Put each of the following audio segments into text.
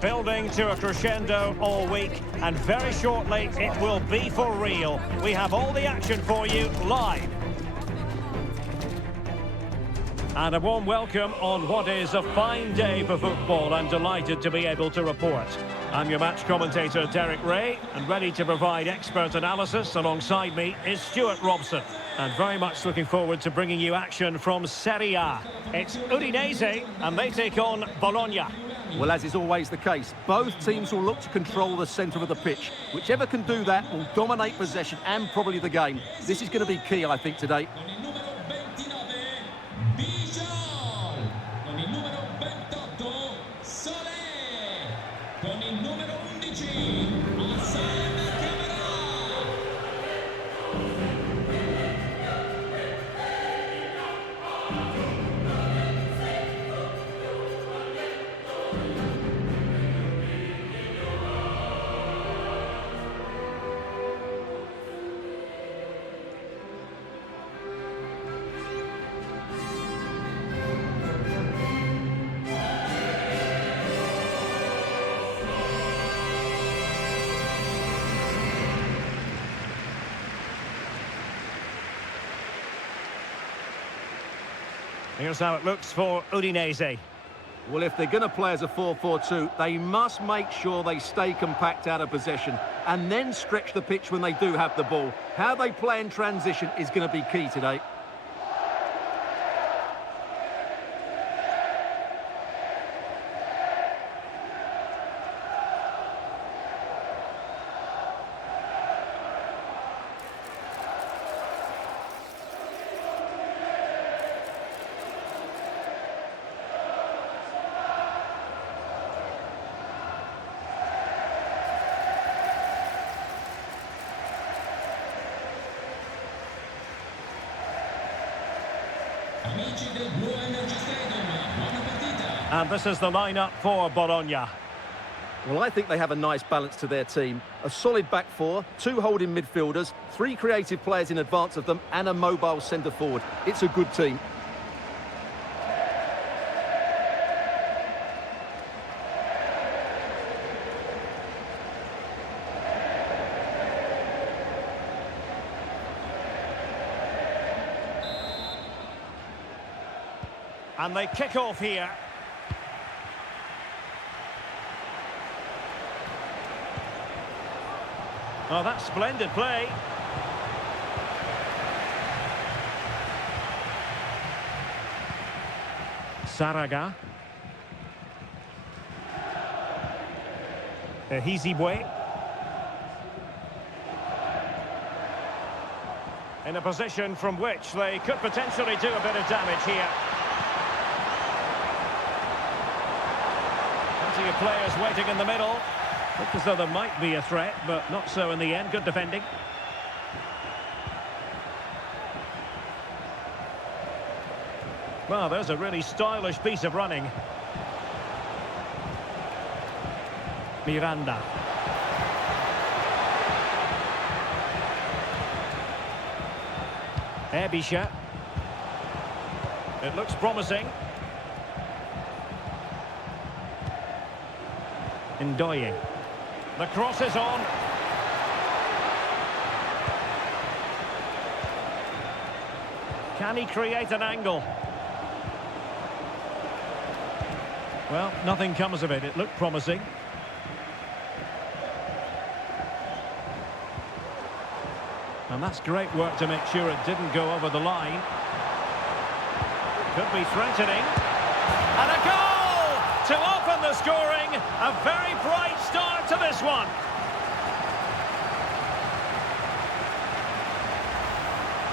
Building to a crescendo all week, and very shortly it will be for real. We have all the action for you live. And a warm welcome on what is a fine day for football. I'm delighted to be able to report. I'm your match commentator, Derek Ray, and ready to provide expert analysis. Alongside me is Stuart Robson. And very much looking forward to bringing you action from Serie A. It's Udinese, and they take on Bologna. Well, as is always the case, both teams will look to control the centre of the pitch. Whichever can do that will dominate possession and probably the game. This is going to be key, I think, today. Con il numero 28, Serie. Con il numero 11, Here's how it looks for Udinese. Well, if they're going to play as a 4-4-2, they must make sure they stay compact out of possession and then stretch the pitch when they do have the ball. How they play in transition is going to be key today. And this is the lineup for Bologna. Well, I think they have a nice balance to their team. A solid back four, two holding midfielders, three creative players in advance of them, and a mobile centre-forward. It's a good team. And they kick off here. Oh, that's splendid play. Saraga. Hizibwe. In a position from which they could potentially do a bit of damage here. Plenty of players waiting in the middle. Looked as though there might be a threat, but not so in the end. Good defending. Well, there's a really stylish piece of running. Miranda. Ebisha. It looks promising. Ndoye. The cross is on. Can he create an angle? Well, nothing comes of it. It looked promising. And that's great work to make sure it didn't go over the line. Could be threatening. And a goal to open the scoring. A very bright start to this one.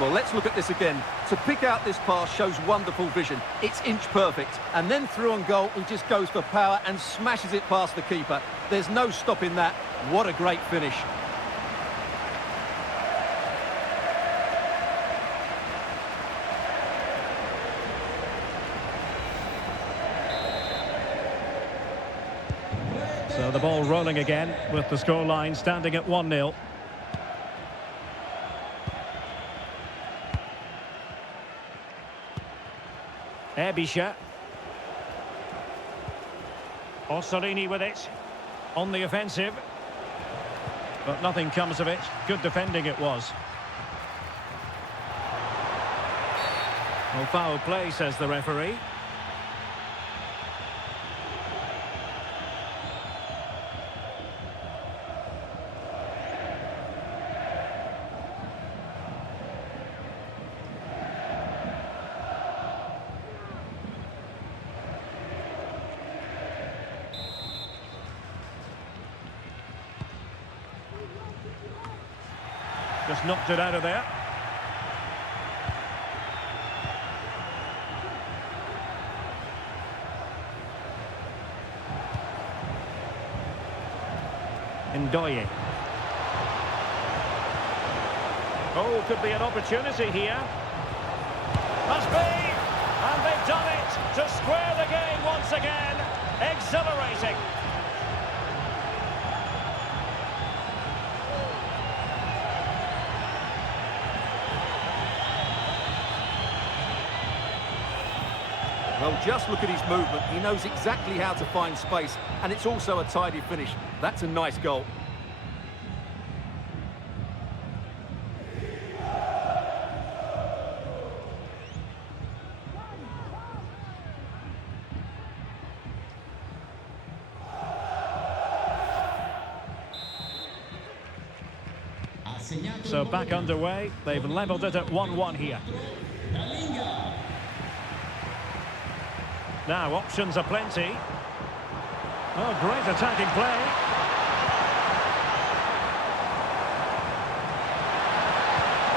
Well, let's look at this again. To pick out this pass shows wonderful vision. It's inch perfect. And then through on goal, he just goes for power and smashes it past the keeper. There's no stopping that. What a great finish. So the ball rolling again with the scoreline standing at 1-0. Ebisha. Orsolini with it. On the offensive. But nothing comes of it. Good defending it was. Well, foul play, says the referee. Just knocked it out of there. Ndoye. Oh, could be an opportunity here. Must be! And they've done it to square the game once again. Exhilarating. Well, just look at his movement. He knows exactly how to find space, and it's also a tidy finish. That's a nice goal. So back underway. They've levelled it at 1-1 here. Now, options are plenty. Oh, great attacking play.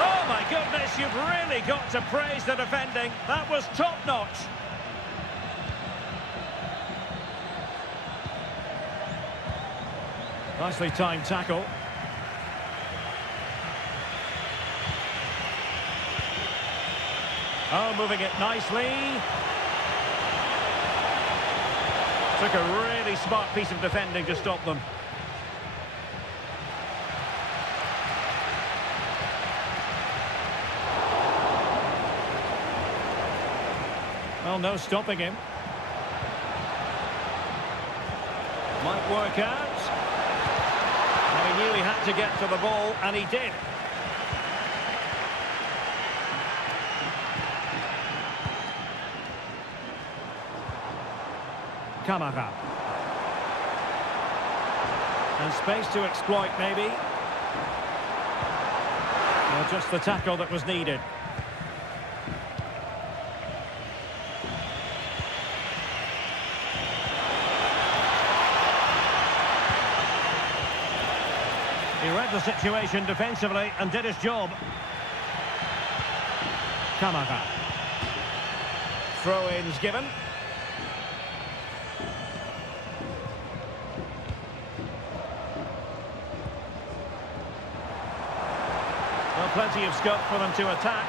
Oh, my goodness, you've really got to praise the defending. That was top-notch. Nicely timed tackle. Oh, moving it nicely. Took a really smart piece of defending to stop them. Well, no stopping him. Might work out. Well, he knew he had to get to the ball, and he did. Kamara. And space to exploit, maybe. Well, just the tackle that was needed. He read the situation defensively and did his job. Kamara. Throw-ins given. Well, plenty of scope for them to attack.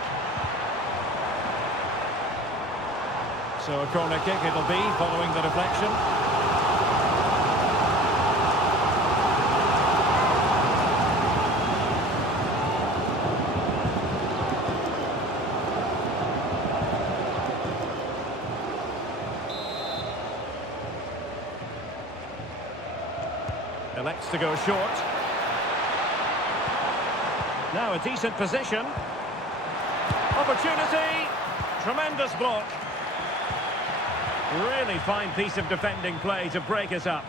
So a corner kick it'll be following the deflection. Elects to go short. Now a decent position. Opportunity. Tremendous block. Really fine piece of defending play to break it up.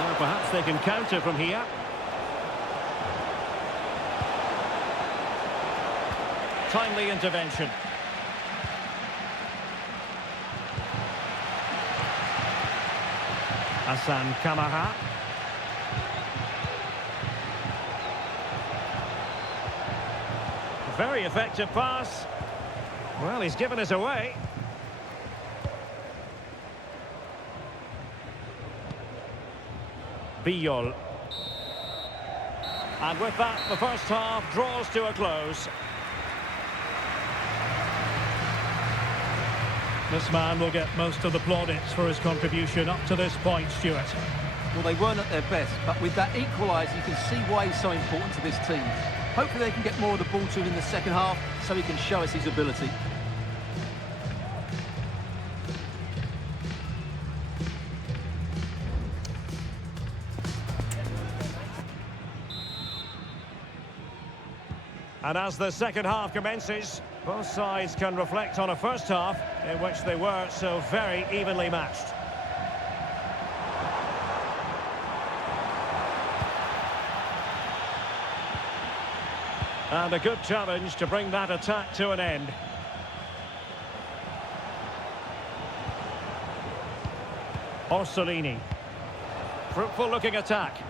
Well, perhaps they can counter from here. Timely intervention. Hassan Kamara. Very effective pass. Well, he's given us away. Biol. And with that, the first half draws to a close. This man will get most of the plaudits for his contribution up to this point, Stuart. Well, they weren't at their best, but with that equaliser, you can see why he's so important to this team. Hopefully they can get more of the ball to him in the second half so he can show us his ability. And as the second half commences, both sides can reflect on a first half in which they were so very evenly matched. And a good challenge to bring that attack to an end. Orsolini. Fruitful looking attack.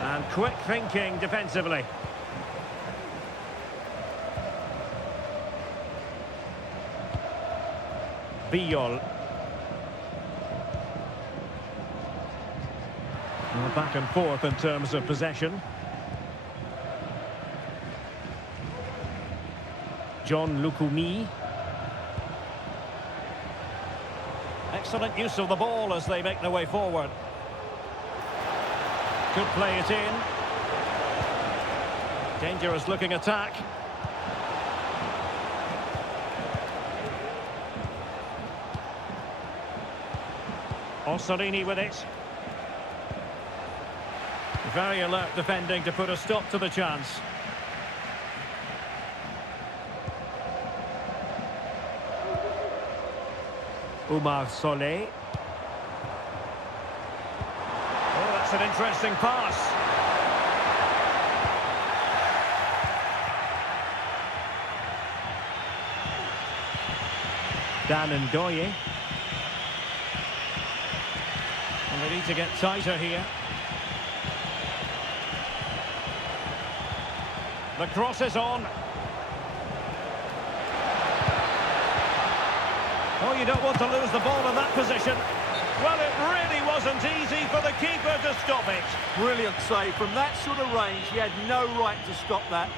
And quick thinking defensively. Biol. Well, back and forth in terms of possession. John Lukumi. Excellent use of the ball as they make their way forward. Could play it in. Dangerous looking attack. Orsolini with it. Very alert defending to put a stop to the chance. Umar Solé. Oh, that's an interesting pass. Dan Ndoye. And they need to get tighter here. The cross is on. Oh, you don't want to lose the ball in that position. Well, it really wasn't easy for the keeper to stop it. Brilliant save. From that sort of range, he had no right to stop that.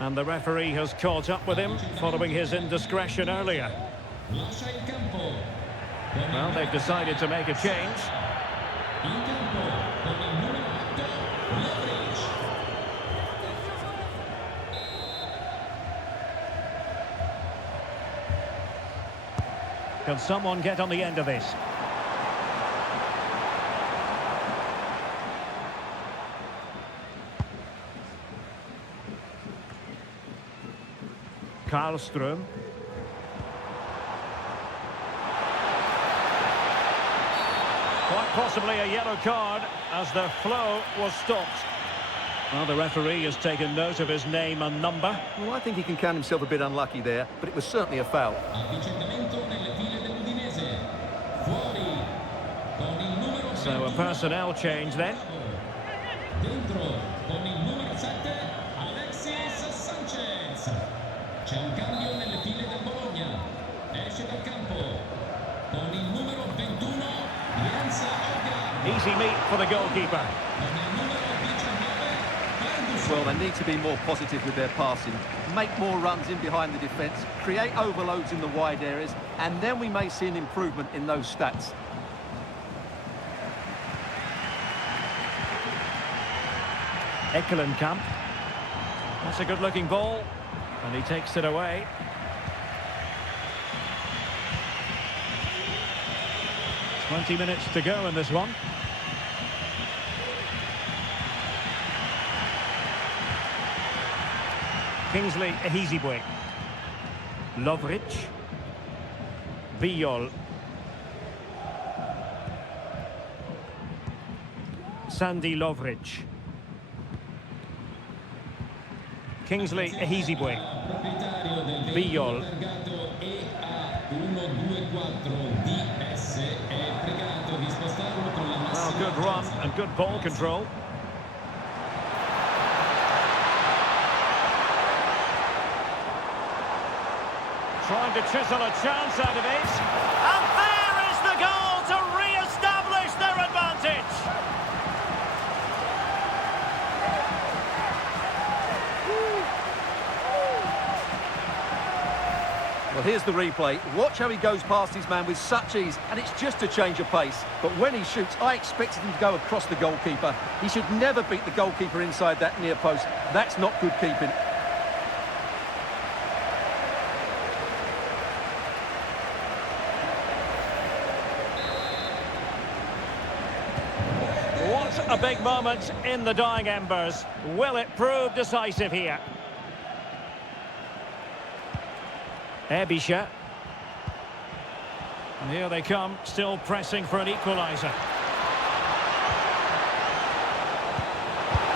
And the referee has caught up with him following his indiscretion earlier. Well, they've decided to make a change. Can someone get on the end of this? Karlström. Quite possibly a yellow card as the flow was stopped. Well, the referee has taken note of his name and number. Well, I think he can count himself a bit unlucky there, but it was certainly a foul. So a personnel change then. Dentro con il numero 7 Alexis Sanchez. C'è un cambio nelle file del Bologna. Esce dal campo con il numero 21 Jens Oga. Easy meat for the goalkeeper. Con il numero 19 Well, they need to be more positive with their passing, make more runs in behind the defence, create overloads in the wide areas, and then we may see an improvement in those stats. Ekkelenkamp. That's a good-looking ball, and he takes it away. "20 minutes to go in this one. Kingsley Ehizibwe. Lovric. Biol. Sandy Lovric. Kingsley Ehizibwe. Biol. Well, good run and good ball control. Trying to chisel a chance out of it. And there is the goal to re-establish their advantage. Well, here's the replay. Watch how he goes past his man with such ease, and it's just a change of pace. But when he shoots, I expected him to go across the goalkeeper. He should never beat the goalkeeper inside that near post. That's not good keeping. What A big moment in the dying embers. Will it prove decisive here? Ebisha. And here they come, still pressing for an equaliser.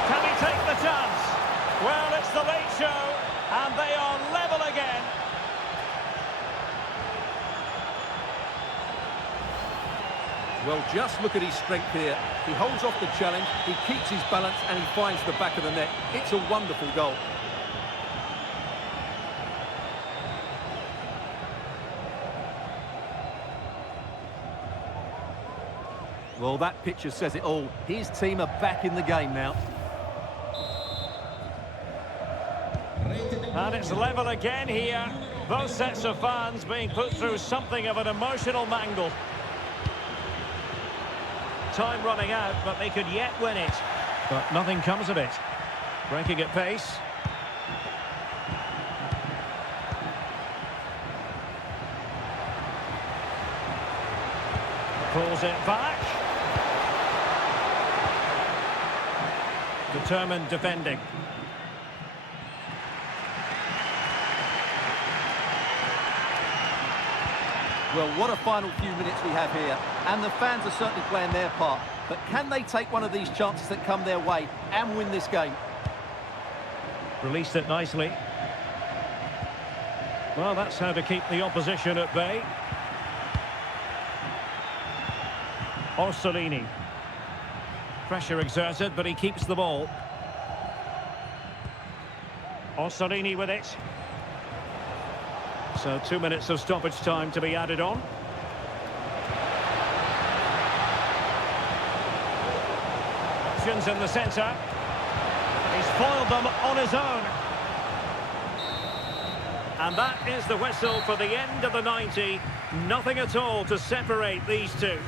Can he take the chance? Well, it's the late show, and they are level again. Well, just look at his strength here. He holds off the challenge, he keeps his balance, and he finds the back of the net. It's a wonderful goal. Well, that picture says it all. His team are back in the game now. And it's level again here. Both sets of fans being put through something of an emotional mangle. Time running out, but they could yet win it. But nothing comes of it. Breaking at pace. Pulls it back. Determined defending. Well, what a final few minutes we have here. And the fans are certainly playing their part. But can they take one of these chances that come their way and win this game? Released it nicely. Well, that's how to keep the opposition at bay. Orsolini. Pressure exerted, but he keeps the ball. Orsolini with it. So 2 minutes of stoppage time to be added on. Options in the centre. He's foiled them on his own. And that is the whistle for the end of the 90. Nothing at all to separate these two.